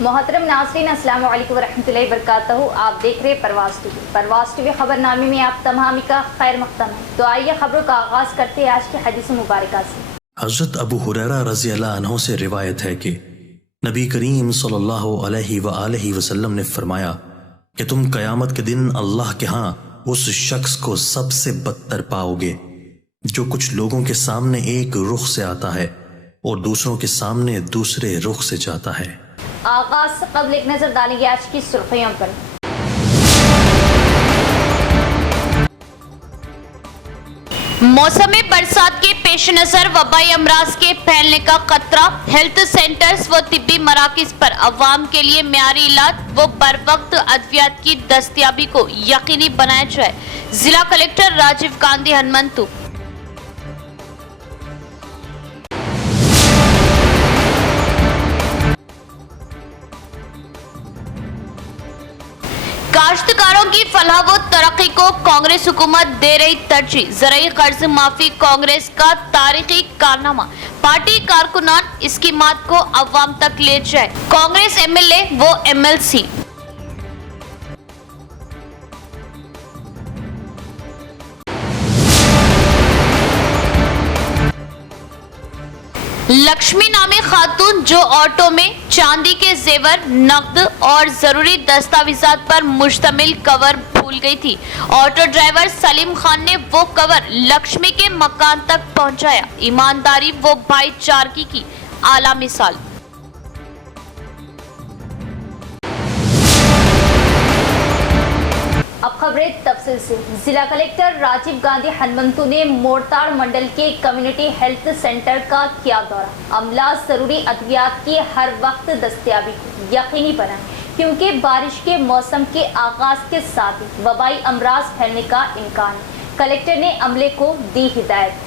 محترم ناظرین السلام علیکم ورحمۃ اللہ وبرکاتہ. آپ دیکھ رہے پرواز ٹی وی. پرواز ٹی وی خبر نامے میں آپ تمام کا خیر مقدم ہے. تو آئیے خبروں کا آغاز کرتے ہیں آج کی حدیث مبارکہ سے. حضرت ابو ہریرہ رضی اللہ عنہ سے روایت ہے کہ نبی کریم صلی اللہ علیہ وآلہ وسلم نے فرمایا کہ تم قیامت کے دن اللہ کے ہاں اس شخص کو سب سے بدتر پاؤ گے جو کچھ لوگوں کے سامنے ایک رخ سے آتا ہے اور دوسروں کے سامنے دوسرے رخ سے جاتا ہے. آغاز سے قبل ایک نظر ڈالیں گے آج کی سرخیوں پر. موسم برسات کے پیش نظر وبائی امراض کے پھیلنے کا خطرہ. ہیلتھ سینٹرز و طبی مراکز پر عوام کے لیے معیاری علاج و بر وقت ادویات کی دستیابی کو یقینی بنایا جائے. ضلع کلکٹر راجیو گاندھی ہنمنتو. کاشتکاروں کی فلاح و ترقی کو کانگریس حکومت دے رہی ترجیح. زرعی قرض معافی کانگریس کا تاریخی کارنامہ. پارٹی کارکنان اسکیمات کو عوام تک لے جائے. کانگریس ایم ایل اے و ایم ایل سی. لکشمی نامی خاتون جو آٹو میں چاندی کے زیور، نقد اور ضروری دستاویزات پر مشتمل کور بھول گئی تھی. آٹو ڈرائیور سلیم خان نے وہ کور لکشمی کے مکان تک پہنچایا. ایمانداری و بھائی چارگی کی اعلیٰ مثال. اب خبریں تفصیل سے. ضلع کلکٹر راجیو گاندھی ہنمنتو نے مورتاڑ منڈل کے کمیونٹی ہیلتھ سینٹر کا کیا دورہ. عملہ ضروری ادویات کی ہر وقت دستیابی کو یقینی بنائیں کیونکہ بارش کے موسم کے آغاز کے ساتھ ہی وبائی امراض پھیلنے کا امکان ہے. کلکٹر نے عملے کو دی ہدایت.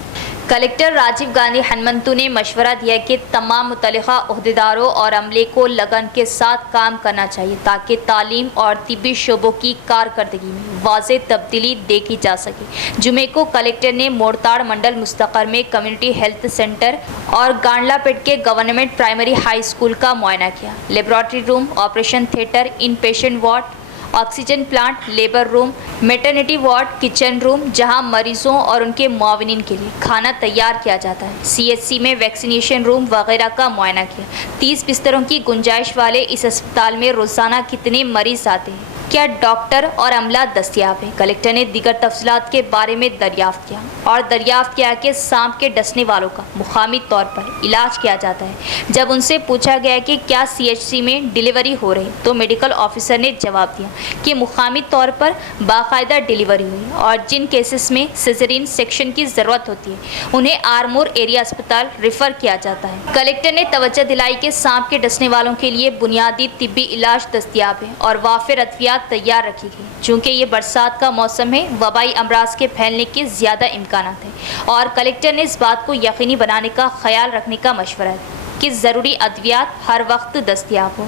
کلکٹر راجیو گاندھی ہنمنتو نے مشورہ دیا کہ تمام متعلقہ عہدیداروں اور عملے کو لگن کے ساتھ کام کرنا چاہیے تاکہ تعلیم اور طبی شعبوں کی کارکردگی میں واضح تبدیلی دیکھی جا سکے. جمعے کو کلکٹر نے مورتاڑ منڈل مستقر میں کمیونٹی ہیلتھ سینٹر اور گانڈلا پیٹ کے گورنمنٹ پرائمری ہائی اسکول کا معائنہ کیا. Laboratory room, operation theatre, in patient ward, oxygen plant, labour room, maternity ward, kitchen room جہاں مریضوں اور ان کے معاونین کے لیے کھانا تیار کیا جاتا ہے، سی ایچ سی میں ویکسینیشن روم وغیرہ کا معائنہ کیا. 30 بستروں کی گنجائش والے اس اسپتال میں روزانہ کتنے مریض آتے ہیں، کیا ڈاکٹر اور عملہ دستیاب ہے. کلکٹر نے دیگر تفصیلات کے بارے میں دریافت کیا کہ سانپ کے ڈسنے والوں کا مقامی طور پر علاج کیا جاتا ہے. جب ان سے پوچھا گیا کہ کیا سی ایچ سی میں ڈیلیوری ہو رہی تو میڈیکل آفیسر نے جواب دیا کہ مقامی طور پر باقاعدہ ڈیلیوری ہوئی اور جن کیسز میں سیزرین سیکشن کی ضرورت ہوتی ہے انہیں آرمور ایریا اسپتال ریفر کیا جاتا ہے. کلکٹر نے توجہ دلائی کہ سانپ کے ڈسنے والوں کے لیے بنیادی طبی علاج دستیاب ہے اور وافر ادویات تیار رکھی گئی. چونکہ یہ برسات کا موسم ہے، وبائی امراض کے پھیلنے کے زیادہ امکانات ہیں اور کلکٹر نے اس بات کو یقینی بنانے کا خیال رکھنے کا مشورہ دیا کہ ضروری ادویات ہر وقت دستیاب ہوں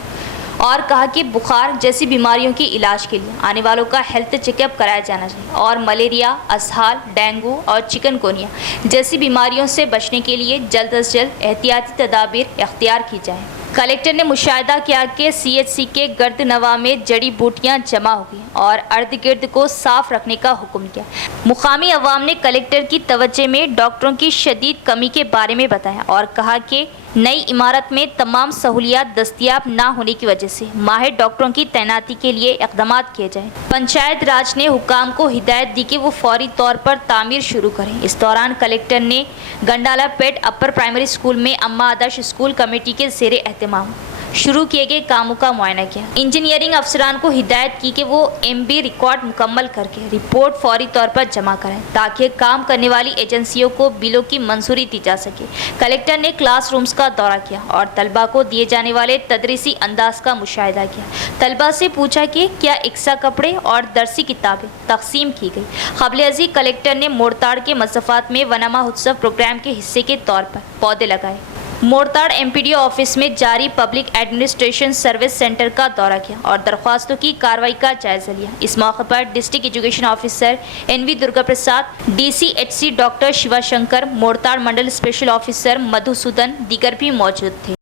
اور کہا کہ بخار جیسی بیماریوں کی علاج کے لیے آنے والوں کا ہیلتھ چیک اپ کرایا جانا چاہیے اور ملیریا، اسہال، ڈینگو اور چکن گونیا جیسی بیماریوں سے بچنے کے لیے جلد از جلد احتیاطی تدابیر اختیار کی جائیں. کلکٹر نے مشاہدہ کیا کہ سی ایچ سی کے گرد نواح میں جڑی بوٹیاں جمع ہو گئی اور ارد گرد کو صاف رکھنے کا حکم کیا. مقامی عوام نے کلکٹر کی توجہ میں ڈاکٹروں کی شدید کمی کے بارے میں بتایا اور کہا کہ نئی عمارت میں تمام سہولیات دستیاب نہ ہونے کی وجہ سے ماہر ڈاکٹروں کی تعیناتی کے لیے اقدامات کیے جائیں. پنچایت راج نے حکام کو ہدایت دی کہ وہ فوری طور پر تعمیر شروع کریں. اس دوران کلکٹر نے گنڈالا پیٹ اپر پرائمری اسکول میں اما آدرش اسکول کمیٹی کے زیر اہتمام شروع کیے گئے کاموں کا معائنہ کیا. انجینئرنگ افسران کو ہدایت کی کہ وہ ایم بی ریکارڈ مکمل کر کے رپورٹ فوری طور پر جمع کریں تاکہ کام کرنے والی ایجنسیوں کو بلوں کی منظوری دی جا سکے. کلکٹر نے کلاس رومز کا دورہ کیا اور طلباء کو دیے جانے والے تدریسی انداز کا مشاہدہ کیا. طلباء سے پوچھا کہ کیا اکسا کپڑے اور درسی کتابیں تقسیم کی گئی. قبل ازیں کلکٹر نے مورتاڑ کے مضافات میں ونما اتسو پروگرام کے حصے کے طور پر پودے لگائے. Mortad M P D O office میں جاری پبلک ایڈمنسٹریشن سروس سینٹر کا دورہ کیا اور درخواستوں کی کارروائی کا جائزہ لیا. اس موقع پر district education officer N V Durga Prasad, D C H C doctor Shiva Shankar, Mortad mandal special officer Madhusudan دیگر بھی موجود تھے.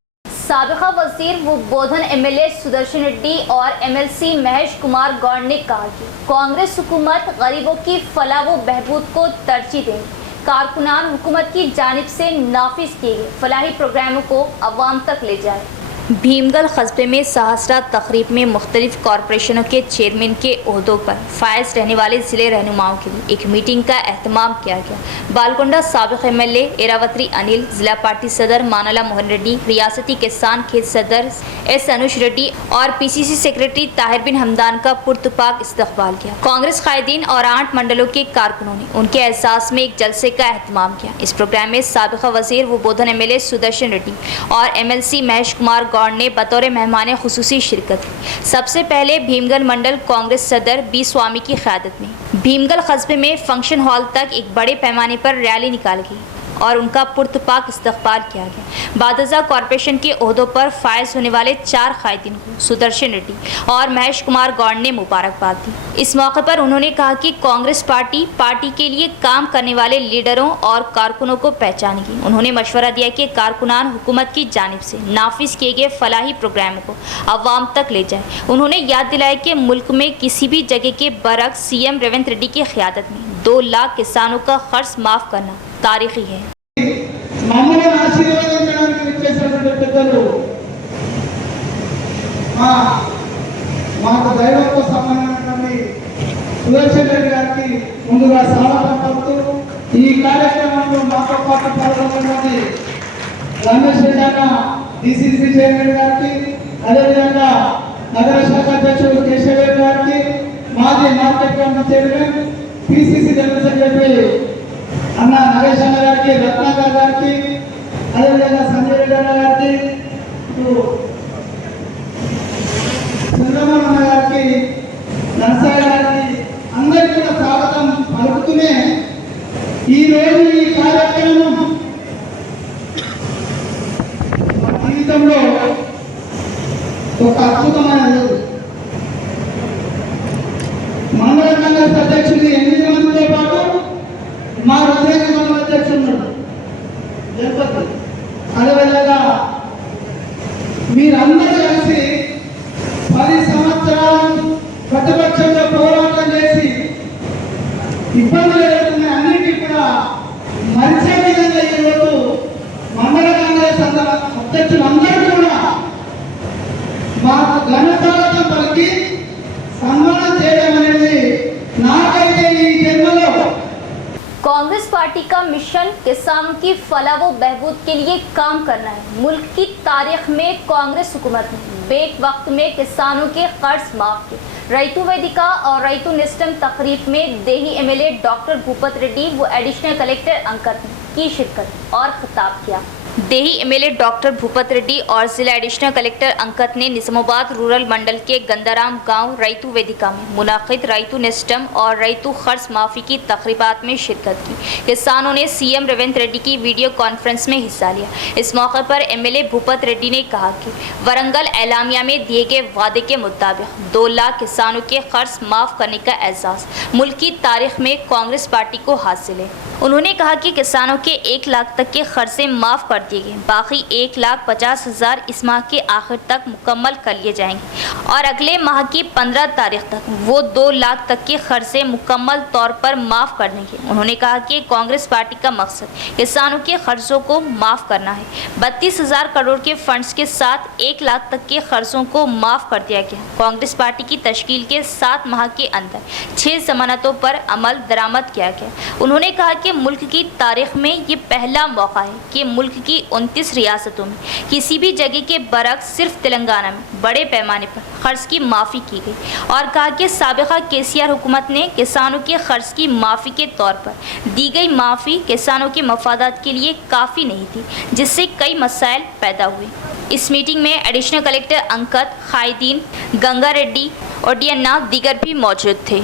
साबिका वजीर व बोधन एमएलए सुदर्शन रेड्डी और एमएलसी महेश कुमार गौड़ ने कहा कि कांग्रेस हुकूमत गरीबों की फलाह व बहबूद को तरजीह देगी। कारकुनान हुकूमत की जानिब से नाफिज किए गए फलाही प्रोग्रामों को अवाम तक ले जाए। भीमगल कस्बे में सहसरा तकरीब में मुख्तलिफ कॉरपोरेशनों के चेयरमैन के ओहदों पर फायज रहने वाले ज़िले रहनुमाओं के लिए एक मीटिंग का एहतमाम किया गया। बालकोंडा साबिक एमएलए एरावत्री अनिल, जिला पार्टी सदर मानला मोहन रेड्डी, रियासती किसान खेत सदर एस अनुज रेड्डी और पीसीसी सेक्रेटरी ताहिर बिन हमदान का पुरतपाक इस्तकबाल किया। कांग्रेस कायदीन और 8 मंडलों के कारकुनों ने उनके एहसास में एक जलसे का एहतमाम किया। इस प्रोग्राम में साबिका वजीर व बोधन एमएलए सुदर्शन रेड्डी और एमएलसी महेश कुमार गौड़ ने बतौर मेहमान खुसूसी शिरकत की। सबसे पहले भीमगल मंडल कांग्रेस सदर बी स्वामी की क़यादत में भीमगल कस्बे में फंक्शन हॉल तक एक बड़े पैमाने पर रैली निकाल गई और उनका पुरतपाक इस्तकबाल किया गया। बादजा कॉरपोरेशन के ओहदों पर फायज होने वाले 4 कायदीन को सुदर्शन रेड्डी और महेश कुमार गौड़ ने मुबारकबाद दी। इस मौके पर उन्होंने कहा कि कांग्रेस पार्टी के लिए काम करने वाले लीडरों और कारकुनों को पहचानेगी। उन्होंने मशवरा दिया कि कारकुनान हुकूमत की जानिब से नाफिज किए गए फलाही प्रोग्रामों को अवाम तक ले जाए। उन्होंने याद दिलाया कि मुल्क में किसी भी जगह के बरक्स सीएम रेवंत रेड्डी की क़यादत में 2 लाख किसानों का खर्च माफ करना तारीखी है। మమ్మల్ని ఆశీర్వదించడానికి విచ్చేసినటువంటి పెద్దలు మాకు దైవంతో సంబంధించినటువంటి సుదర్శన్ రెడ్డి గారికి ముందుగా స్వాగతం పలుకుతూ ఈ కార్యక్రమంలో మాతో పాటు పాల్గొన్నటువంటి రమేష్ రెడ్డి అన్న డిసిసి చైర్మన్ గారికి, అదేవిధంగా నగర శాఖ అధ్యక్షుడు కేశవ్ రెడ్డి గారికి, మాజీ market committee chairman PCC general secretary అన్న నరేష్ అన్న గారికి, రత్నాకర్ గారికి, అదేవిధంగా సంజయ్ రెడ్డి అన్న గారికి, చంద్రమోహన్ అన్న గారికి, నర్సయ్య గారికి అందరికీ కూడా స్వాగతం పలుకుతూనే ఈరోజు ఈ కార్యక్రమం మన జీవితంలో ఒక అద్భుతమైన రోజు. మండల కాంగ్రెస్ అధ్యక్షుడు 8 మందితో పాటు మా హృదయ మండల అధ్యక్షుడు జగపతి, అదేవిధంగా మీరందరూ కలిసి 10 సంవత్సరాలు ప్రతిపక్షంగా పోరాటం చేసి ఇబ్బందులు ఎదుర్కొన్న అన్నింటినీ కూడా మరిచే విధంగా ఈరోజు మండల కాంగ్రెస్ అధ్యక్షులందరూ కూడా మాకు ఘన స్వాగతం పలికి సన్మానం చేయడం అనేది నాకైతే ఈ జన్మలో कांग्रेस पार्टी का मिशन किसानों की फलाह व बहबूद के लिए काम करना है। मुल्क की तारीख में कांग्रेस हुकूमत ने बेक वक्त में किसानों के कर्ज माफ किए। रैतु वेदिका और रैतु नेस्टम तकरीब में देही एमएलए डॉक्टर भूपत रेड्डी व एडिशनल कलेक्टर अंकत की शिरकत और खिताब किया। देही एमएलए डॉक्टर भूपत रेड्डी और जिला एडिशनल कलेक्टर अंकत ने निजामाबाद रूरल मंडल के गंदाराम गांव रैतु वेदिका में मुनाकिद रैतु नेस्टम और रैतु खर्च माफी की तकरीबात में शिरकत की। किसानों ने सीएम रेवंत रेड्डी की वीडियो कॉन्फ्रेंस में हिस्सा लिया। इस मौके पर एमएलए भूपत रेड्डी ने कहा कि वरंगल एलामिया में दिए गए वादे के मुताबिक 2 लाख किसानों के कर्ज माफ करने का एहसास मुल्क की तारीख में कांग्रेस पार्टी को हासिल है। उन्होंने कहा कि किसानों के 1 लाख तक के खर्चे माफ कर दिए गए, बाकी 1,50,000 इस माह के आखिर तक मुकम्मल कर लिए जाएंगे और अगले माह की 15 तारीख तक वो 2 लाख तक के खर्चे मुकम्मल तौर पर माफ कर देंगे। उन्होंने कहा कि कांग्रेस पार्टी का मकसद किसानों के खर्चों को माफ करना है। 32,000 करोड़ के फंड्स के साथ 1 लाख तक के खर्चों को माफ कर दिया गया। कांग्रेस पार्टी की तश्कील के 7 माह के अंदर 6 जमानतों पर अमल दरामद किया गया। उन्होंने कहा कि मुल्क की तारीख में ये पहला मौका है कि मुल्क की 29 रियासतों में किसी भी जगह के बरक्स सिर्फ तेलंगाना में बड़े पैमाने पर कर्ज की माफ़ी की गई और कहा कि साबिका केसीआर हुकूमत ने किसानों के कर्ज की माफ़ी के तौर पर दी गई माफ़ी किसानों के मफादात के लिए काफ़ी नहीं थी, जिससे कई मसाइल पैदा हुए। इस मीटिंग में एडिशनल कलेक्टर अंकत, कायदीन, गंगा रेड्डी और डीएनआ दीगर भी मौजूद थे।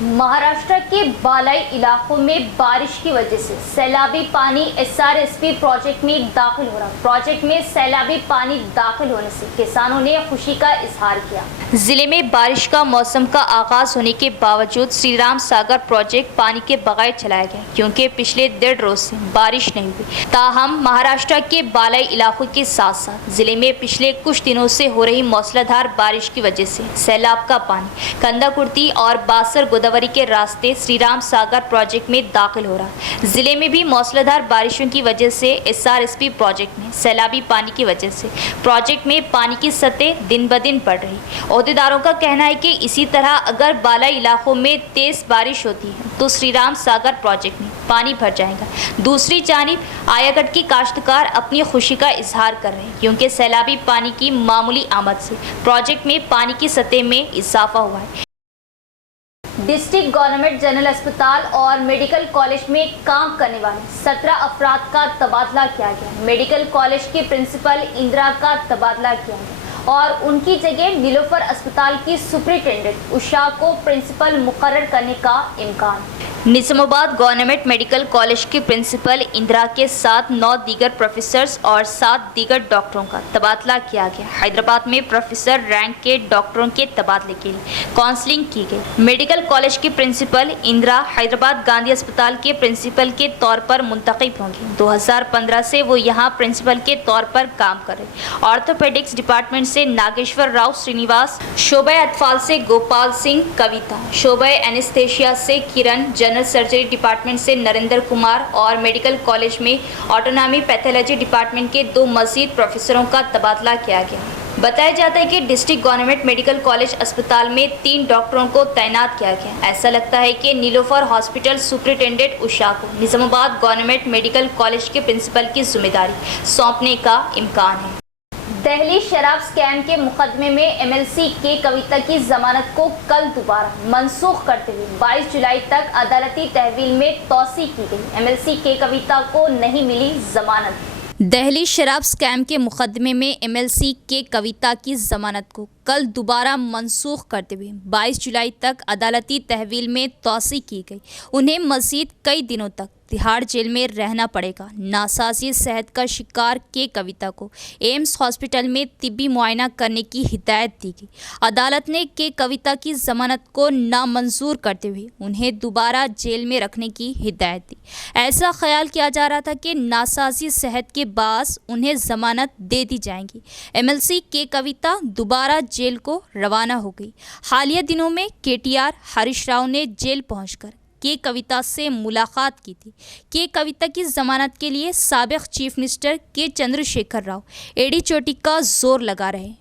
महाराष्ट्र के बालाई इलाकों में बारिश की वजह से सैलाबी पानी SRSP प्रोजेक्ट में दाखिल हो रहा। प्रोजेक्ट में सैलाबी पानी दाखिल होने से किसानों ने खुशी का इजहार किया। जिले में बारिश का मौसम का आगाज होने के बावजूद श्री राम सागर प्रोजेक्ट पानी के बगैर चलाया गया, क्योंकि पिछले 1.5 रोज से बारिश नहीं हुई। ताहम महाराष्ट्र के बालाई इलाकों के साथ साथ जिले में पिछले कुछ दिनों से हो रही मूसलाधार बारिश की वजह से सैलाब का पानी कंदाकुर्ती और बासर गोदावरी के रास्ते श्री राम सागर प्रोजेक्ट में दाखिल हो रहा। जिले में भी मूसलाधार बारिशों की वजह से SRSP प्रोजेक्ट में सैलाबी पानी की वजह से प्रोजेक्ट में पानी की सतह दिन ब दिन बढ़ रही। ओहदेदारों का कहना है कि इसी तरह अगर बालाई इलाकों में तेज बारिश होती है तो श्री राम सागर प्रोजेक्ट में पानी भर जाएगा। दूसरी जानिब आयागढ़ के काश्तकार अपनी खुशी का इजहार कर रहे हैं, क्योंकि सैलाबी पानी की मामूली आमद से प्रोजेक्ट में पानी की सतह में इजाफा हुआ है। डिस्ट्रिक्ट गवर्नमेंट जनरल अस्पताल और मेडिकल कॉलेज में काम करने वाले 17 अफराद का तबादला किया गया। मेडिकल कॉलेज की प्रिंसिपल इंदिरा का तबादला किया गया और उनकी जगह नीलोफर अस्पताल की सुपरिटेंडेंट उषा को प्रिंसिपल मुकर्रर करने का इम्कान। निजामाबाद गवर्नमेंट मेडिकल कॉलेज की प्रिंसिपल इंदिरा के साथ 9 दीगर प्रोफेसर्स और 7 दीगर डॉक्टरों का तबादला किया गया। हैदराबाद में प्रोफेसर रैंक के डॉक्टरों के तबादले के लिए काउंसलिंग की गई। मेडिकल कॉलेज की प्रिंसिपल इंदिरा हैदराबाद गांधी अस्पताल के प्रिंसिपल के तौर पर मुंतखब होंगी। 2015 से वो यहाँ प्रिंसिपल के तौर पर काम कर रहे। ऑर्थोपेडिक्स डिपार्टमेंट से नागेश्वर राव श्रीनिवास, शोबे अतफाल से गोपाल सिंह कविता, शोबे एनेस्थेशिया से किरण, जनरल सर्जरी डिपार्टमेंट से नरेंद्र कुमार और मेडिकल कॉलेज में ऑटोनॉमी पैथोलॉजी डिपार्टमेंट के 2 मजीद प्रोफेसरों का तबादला किया गया। बताया जाता है कि डिस्ट्रिक्ट गवर्नमेंट मेडिकल कॉलेज अस्पताल में 3 डॉक्टरों को तैनात किया गया। ऐसा लगता है कि नीलोफर हॉस्पिटल सुपरिटेंडेंट उषा को निजामाबाद गवर्नमेंट मेडिकल कॉलेज के प्रिंसिपल की जिम्मेदारी सौंपने का इम्कान है। दिल्ली शराब स्कैम के मुकदमे में MLC के कविता की जमानत को कल दोबारा मनसूख करते हुए 22 जुलाई तक अदालती तहवील में तौसी की गई। MLC के कविता को नहीं मिली जमानत। दिल्ली शराब स्कैम के मुकदमे में MLC के कविता की जमानत को कल दोबारा मनसूख करते हुए 22 जुलाई तक अदालती तहवील में तौसी की गई। उन्हें मज़ीद कई दिनों तक तिहाड़ जेल में रहना पड़ेगा। नासाजी सेहत का शिकार के कविता को एम्स हॉस्पिटल में तिब्बी मुआयना करने की हिदायत दी गई। अदालत ने के कविता की जमानत को नामंजूर करते हुए उन्हें दोबारा जेल में रखने की हिदायत दी। ऐसा ख्याल किया जा रहा था कि नासाजी सेहत के बास उन्हें जमानत दे दी जाएगी। MLC के कविता दोबारा जेल को रवाना हो गई। हालिया दिनों में KTR हरीश राव ने जेल पहुंचकर के कविता से मुलाकात की थी। के कविता की जमानत के लिए साबिक चीफ मिनिस्टर के चंद्रशेखर राव एड़ी चोटी का जोर लगा रहे।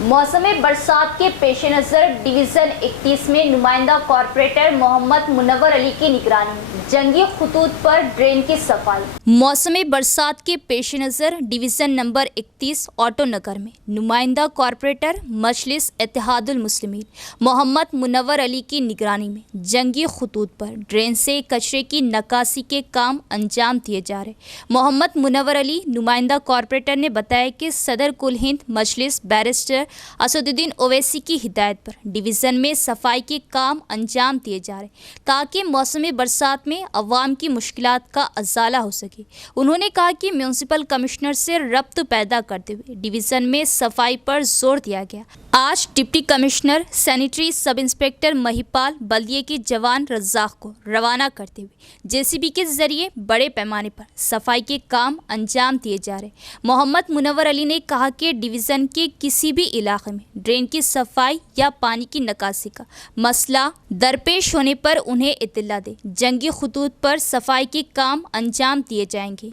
मौसम बरसात के पेश नज़र डिवीज़न 31 में नुमाइंदा कॉरपोरेटर मोहम्मद मुनव्वर अली की निगरानी में जंगी खतूत पर ड्रेन की सफाई। मौसम बरसात के पेश नज़र डिवीज़न नंबर 31 ऑटो नगर में नुमाइंदा कॉरपोरेटर मजलिस इत्तेहादुल मुस्लिमीन मोहम्मद मुनव्वर अली की निगरानी में जंगी खतूत पर ड्रेन से कचरे की नकासी के काम अंजाम दिए जा रहे। मोहम्मद मुनव्वर अली नुमाइंदा कॉरपोरेटर ने बताया कि सदर कुल हिंद मजलिस बैरिस्टर असदुद्दीन ओवैसी की हिदायत पर डिवीज़न में सफाई के काम अंजाम दिए जा रहे ताकि मौसम बरसात में अवाम की मुश्किलात का अजाला हो सके। उन्होंने कहा कि म्यूनसिपल कमिश्नर से रब्त पैदा करते हुए डिवीज़न में सफाई पर जोर दिया गया। आज deputy commissioner sanitary sub inspector Mahipal बल्दिए के जवान रज्जाक को रवाना करते हुए JCB के जरिए बड़े पैमाने पर सफाई के काम अंजाम दिए जा रहे। मोहम्मद मुनव्वर अली ने कहा कि डिवीज़न के किसी भी इलाके में ड्रेन की सफाई या पानी की निकासी का मसला दरपेश होने पर उन्हें इत्तला दे। जंगी खतूत पर सफाई के काम अंजाम दिए जाएंगे।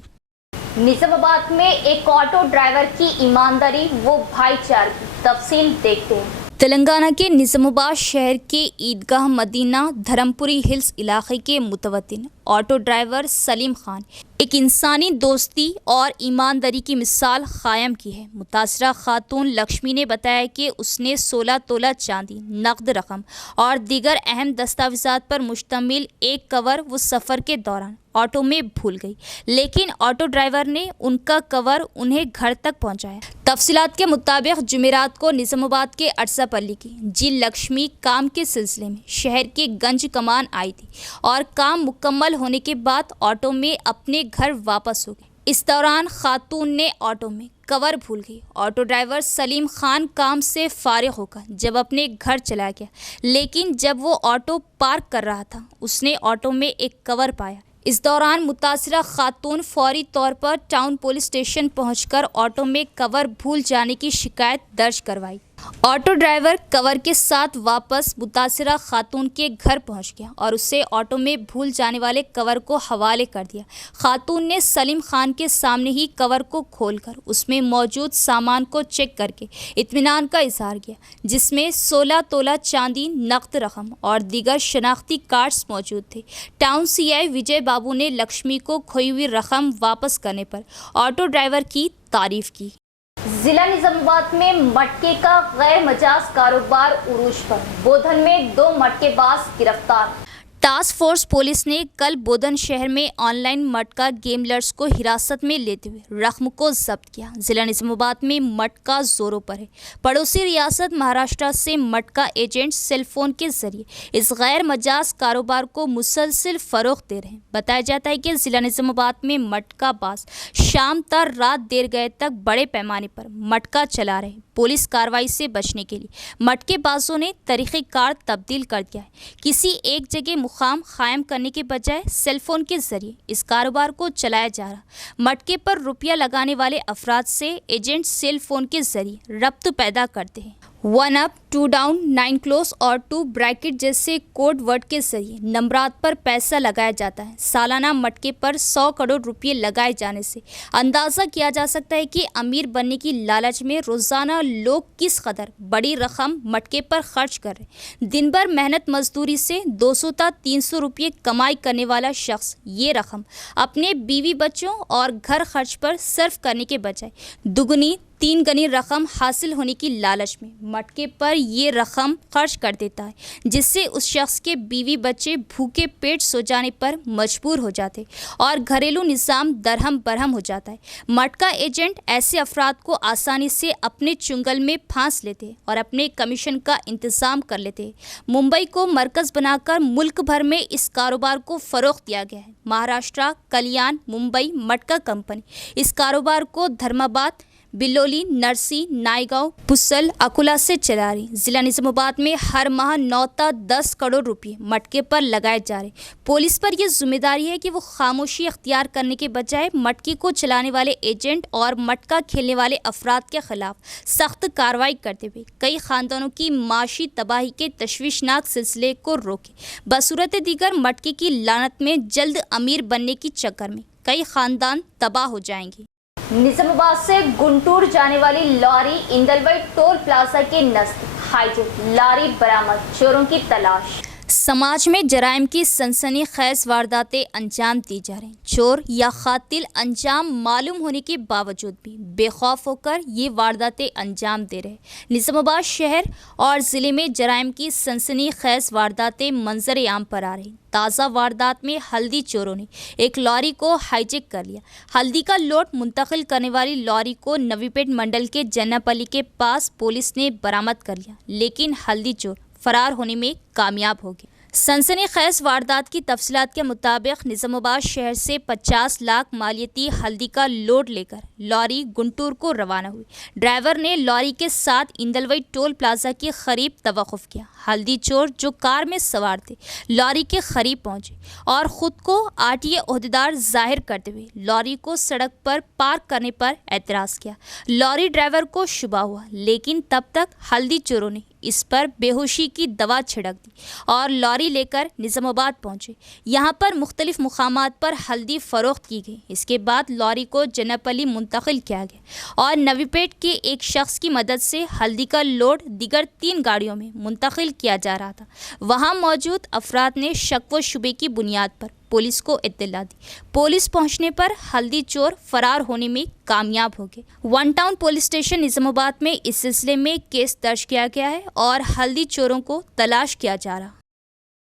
निजामाबाद में एक ऑटो ड्राइवर की ईमानदारी व भाईचारे की तफसील देखते हैं। तेलंगाना के निजामाबाद शहर के ईदगाह मदीना धर्मपुरी हिल्स इलाके के मुतवत्तिन ऑटो ड्राइवर सलीम खान एक इंसानी दोस्ती और ईमानदारी की मिसाल कायम की है। मुतासरा खातून लक्ष्मी ने बताया कि उसने 16 तोला चांदी, नकद रकम और दीगर अहम दस्तावेजात पर मुश्तमिल एक कवर वो सफ़र के दौरान ऑटो में भूल गई, लेकिन ऑटो ड्राइवर ने उनका कवर उन्हें घर तक पहुंचाया। तफसीलात के मुताबिक जुमेरात को निज़ामाबाद के अरसा पल्ली की जी लक्ष्मी काम के सिलसिले में शहर के गंज कमान आई थी और काम मुकम्मल होने के बाद ऑटो में अपने घर वापस हो गई। इस दौरान खातून ने ऑटो में कवर भूल गई। ऑटो ड्राइवर सलीम खान काम से फारिग होकर जब अपने घर चला गया, लेकिन जब वो ऑटो पार्क कर रहा था उसने ऑटो में एक कवर पाया। इस दौरान मुतासिरा खातून फौरी तौर पर टाउन पुलिस स्टेशन पहुंचकर ऑटो में कवर भूल जाने की शिकायत दर्ज करवाई। ऑटो ड्राइवर कवर के साथ वापस मुतासिरा खातून के घर पहुंच गया और उसे ऑटो में भूल जाने वाले कवर को हवाले कर दिया। खातून ने सलीम खान के सामने ही कवर को खोलकर उसमें मौजूद सामान को चेक करके इत्मीनान का इजहार किया, जिसमें 16 तोला चांदी, नकद रकम और दीगर शनाख्ती कार्ड्स मौजूद थे। टाउन सीआई विजय बाबू ने लक्ष्मी को खोई हुई रकम वापस करने पर ऑटो ड्राइवर की तारीफ की। जिला निजामाबाद में मटके का गैर मजाज कारोबार उरूज पर, बोधन में 2 मटकेबाज गिरफ्तार। टास्क फोर्स पुलिस ने कल बोधन शहर में ऑनलाइन मटका गेमलर्स को हिरासत में लेते हुए रकम को जब्त किया। जिला निजामाबाद में मटका जोरों पर है। पड़ोसी रियासत महाराष्ट्र से मटका एजेंट सेलफोन के जरिए इस गैर मजाज कारोबार को मुसलसिल फरोग दे रहे हैं। बताया जाता है कि जिला निजामाबाद में मटका बाज शाम तक रात देर गए तक बड़े पैमाने पर मटका चला रहे। पुलिस कार्रवाई से बचने के लिए मटकेबाजों ने तरीक़ेकार तब्दील कर दिया है। किसी एक जगह मुकाम कायम करने के बजाय सेलफोन के जरिए इस कारोबार को चलाया जा रहा। मटके पर रुपया लगाने वाले अफराद से एजेंट सेल फोन के जरिए रब्त पैदा करते हैं। 1 अप, 2 डाउन, 9 क्लोज और 2 ब्रैकेट जैसे कोड वर्ड के जरिए नंबरात पर पैसा लगाया जाता है। सालाना मटके पर 100 करोड़ रुपये लगाए जाने से अंदाज़ा किया जा सकता है कि अमीर बनने की लालच में रोज़ाना लोग किस कदर बड़ी रकम मटके पर खर्च कर रहे हैं। दिन भर मेहनत मजदूरी से 200 था 300 रुपये कमाई करने वाला शख्स ये रकम अपने बीवी बच्चों और घर खर्च पर सर्फ करने के बजाय दुगनी 3 गनी रकम हासिल होने की लालच में मटके पर ये रकम खर्च कर देता है, जिससे उस शख्स के बीवी बच्चे भूखे पेट सो जाने पर मजबूर हो जाते और घरेलू निज़ाम दरहम बरहम हो जाता है। मटका एजेंट ऐसे अफराद को आसानी से अपने चुंगल में फांस लेते और अपने कमीशन का इंतज़ाम कर लेते। मुंबई को मरकज़ बनाकर मुल्क भर में इस कारोबार को फ़रोग़ दिया गया है। महाराष्ट्र, कल्याण, मुंबई मटका कंपनी इस कारोबार को धर्माबाद, बिलोली, नरसी, नायगांव, पुसल, अकोला से चला रही। जिला निजामाबाद में हर माह 9 से 10 करोड़ रुपए मटके पर लगाए जा रहे। पुलिस पर यह जिम्मेदारी है कि वो खामोशी अख्तियार करने के बजाय मटके को चलाने वाले एजेंट और मटका खेलने वाले अफराद के खिलाफ सख्त कार्रवाई करते हुए कई खानदानों की माशी तबाही के तशवीशनाक सिलसिले को रोके। बसूरत दीगर मटके की लानत में जल्द अमीर बनने की चक्कर में कई खानदान तबाह हो जाएंगे। निजामाबाद से गुंटूर जाने वाली लॉरी इंदलवाई टोल प्लाजा के नजदीक हाईजेक, लॉरी बरामद, चोरों की तलाश। समाज में जराइम की सनसनीखेज वारदातें अंजाम दी जा रही। चोर या कातिल अंजाम मालूम होने के बावजूद भी बेखौफ होकर ये वारदातें अंजाम दे रहे। निजामाबाद शहर और ज़िले में जराइम की सनसनीखेज वारदातें मंजर आम पर आ रही। ताज़ा वारदात में हल्दी चोरों ने एक लॉरी को हाईजेक कर लिया। हल्दी का लोड मुंतकिल करने वाली लॉरी को नवीपेट मंडल के जन्नापल्ली के पास पुलिस ने बरामद कर लिया, लेकिन हल्दी चोर फरार होने में कामयाब हो गए। सनसनीखेज वारदात की तफसीलात के मुताबिक निजामाबाद शहर से 50 लाख मालियती हल्दी का लोड लेकर लॉरी गुंटूर को रवाना हुई। ड्राइवर ने लॉरी के साथ इंदलवाई टोल प्लाजा के करीब तवक़ुफ़ किया। हल्दी चोर जो कार में सवार थे लॉरी के करीब पहुंचे और ख़ुद को आरटीए ओहदेदार जाहिर करते हुए लॉरी को सड़क पर पार्क करने पर एतराज़ किया। लॉरी ड्राइवर को शुबा हुआ, लेकिन तब तक हल्दी चोरों ने इस पर बेहोशी की दवा छिड़क दी और लॉरी लेकर निज़ामाबाद पहुंचे। यहां पर मुख्तलिफ मुकामात पर हल्दी फ़रोख्त की गई। इसके बाद लॉरी को जन्नापल्ली मुंतकिल किया गया और नवीपेट के एक शख्स की मदद से हल्दी का लोड दीगर 3 गाड़ियों में मुंतकिल किया जा रहा था। वहां मौजूद अफराद ने शक व शुबे की बुनियाद पर पुलिस को इत्तला दी। पुलिस पहुंचने पर हल्दी चोर फरार होने में कामयाब हो गए। One town police station Nizamabad में इस सिलसिले में केस दर्ज किया गया है और हल्दी चोरों को तलाश किया जा रहा।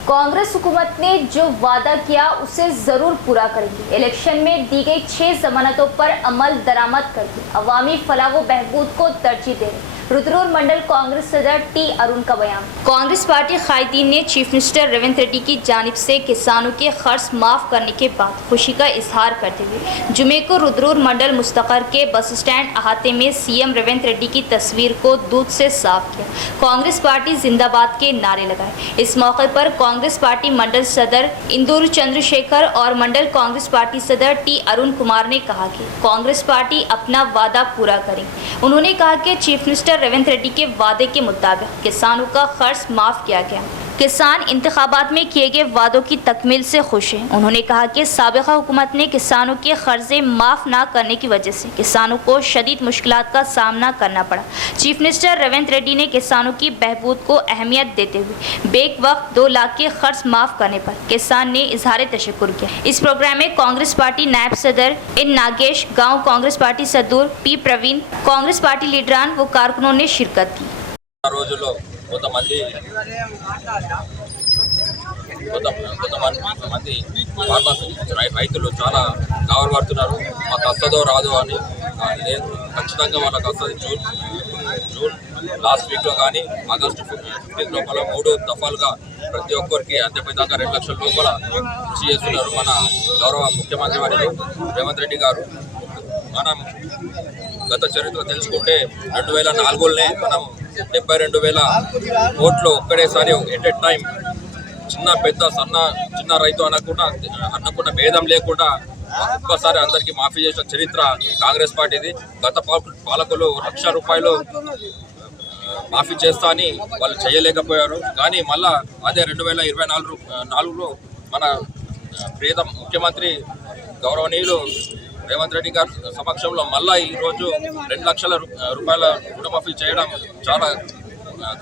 कांग्रेस हुकूमत ने जो वादा किया उसे जरूर पूरा करेगी। इलेक्शन में दी गई 6 जमानतों पर अमल दरामद करके अवामी फलाह व बहबूद को तरजीह दे रही। रुद्रपुर मंडल कांग्रेस सदर टी अरुण का बयान। कांग्रेस पार्टी कायदीन ने चीफ मिनिस्टर रेवंत रेड्डी की जानिब से किसानों के खर्च माफ करने के बाद खुशी का इजहार करते हुए जुमे को रुद्रपुर मंडल मुस्तकर के बस स्टैंड अहाते में सीएम रेवंत रेड्डी की तस्वीर को दूध से साफ किया। कांग्रेस पार्टी जिंदाबाद के नारे लगाए। इस मौके पर कांग्रेस पार्टी मंडल सदर इंदुर चंद्रशेखर और मंडल कांग्रेस पार्टी सदर टी अरुण कुमार ने कहा कि कांग्रेस पार्टी अपना वादा पूरा करेगी। उन्होंने कहा कि चीफ मिनिस्टर रेवंत रेड्डी के वादे के मुताबिक किसानों का खर्च माफ किया गया। किसान इंतखाबात में किए गए वादों की तकमील से खुश हैं। उन्होंने कहा कि साबिक़ा हुकूमत ने किसानों के कर्जे माफ ना करने की वजह से किसानों को शदीद मुश्किलात का सामना करना पड़ा। चीफ मिनिस्टर रेवंत रेड्डी ने किसानों की बहबूद को अहमियत देते हुए बेक वक्त 2 लाख के खर्च माफ करने पर किसान ने इजहार तशक्कुर किया। इस प्रोग्राम में कांग्रेस पार्टी नायब सदर इन नागेश, गाँव कांग्रेस पार्टी सदूर पी प्रवीण, कांग्रेस पार्टी लीडरान व कारकुनों ने शिरकत की। కొంతమంది ఫార్మర్స్ రైతులు చాలా గావలు పడుతున్నారు. మాకు వస్తుందో రాదో అని. లేదు, ఖచ్చితంగా వాళ్ళకి వస్తుంది. జూన్ లాస్ట్ వీక్లో కానీ ఆగస్టు 15 లోపల 3 దఫాలుగా ప్రతి ఒక్కరికి అత్యధికంగా 2 లక్షల లోపల కృషి చేస్తున్నారు మన గౌరవ ముఖ్యమంత్రి వర్యులు రేవంత్ రెడ్డి గారు. మనం గత చరిత్ర తెలుసుకుంటే 2004లోనే మనం 72,000 కోట్లు ఒక్కడేసారి ఎట్ ఎ టైం చిన్న పెద్ద చిన్న రైతు అనుకున్న భేదం లేకుండా ఒక్కసారి అందరికీ మాఫీ చేసిన చరిత్ర కాంగ్రెస్ పార్టీది. గత పాలకులు 1,00,000 రూపాయలు మాఫీ చేస్తా అని వాళ్ళు చేయలేకపోయారు. కానీ మళ్ళా అదే 2024లో మన ప్రియతమ ముఖ్యమంత్రి గౌరవనీయులు రేవంత్ రెడ్డి గారి సమక్షంలో మళ్ళా ఈరోజు 2 లక్షల రూపాయల రుణమాఫీ చేయడం చాలా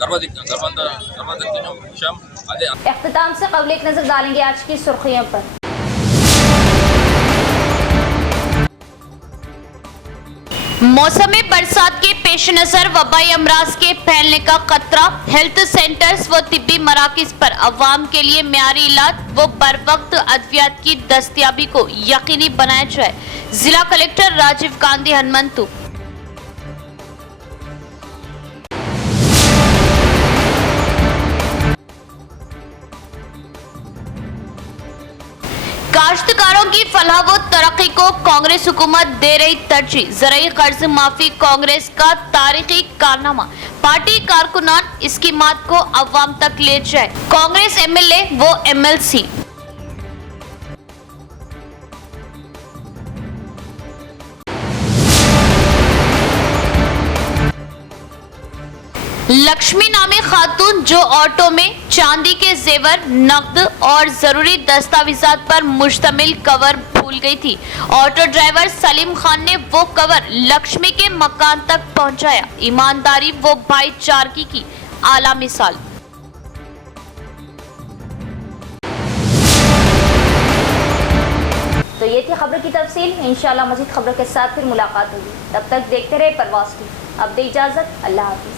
గర్వదిన విషయం. అదే इख्तिताम से क़ब्ल एक नजर डालेंगे आज की सुर्खियों पर। मौसमी बरसात के पेश नजर वबाई अमराज के फैलने का खतरा। हेल्थ सेंटर्स व तिब्बी मराकिज पर अवाम के लिए म्यारी इलाज व बर वक्त अद्वियात की दस्तयाबी को यकीनी बनाया जाए। जिला कलेक्टर राजीव गांधी हनुमंतु। काश्तकारों की फलाह व तरक्की को कांग्रेस हुकूमत दे रही तरजीह। ज़राई कर्ज माफी कांग्रेस का तारीखी कारनामा। पार्टी कारकुनान इसकी बात को अवाम तक ले जाए। कांग्रेस एमएलए वो एमएलसी। लक्ष्मी नामी खातून जो ऑटो में चांदी के जेवर, नकद और जरूरी दस्तावेजात पर मुश्तमिल कवर भूल गई थी। ऑटो ड्राइवर सलीम खान ने वो कवर लक्ष्मी के मकान तक पहुंचाया। ईमानदारी वो भाईचारगी की आला मिसाल। तो ये थी खबर की तफसील। इंशाल्लाह मज़ीद खबरों के साथ फिर मुलाकात होगी। तब तक देखते रहे परवाज़ टीवी। अब दे इजाज़त, अल्लाह हाफिज़।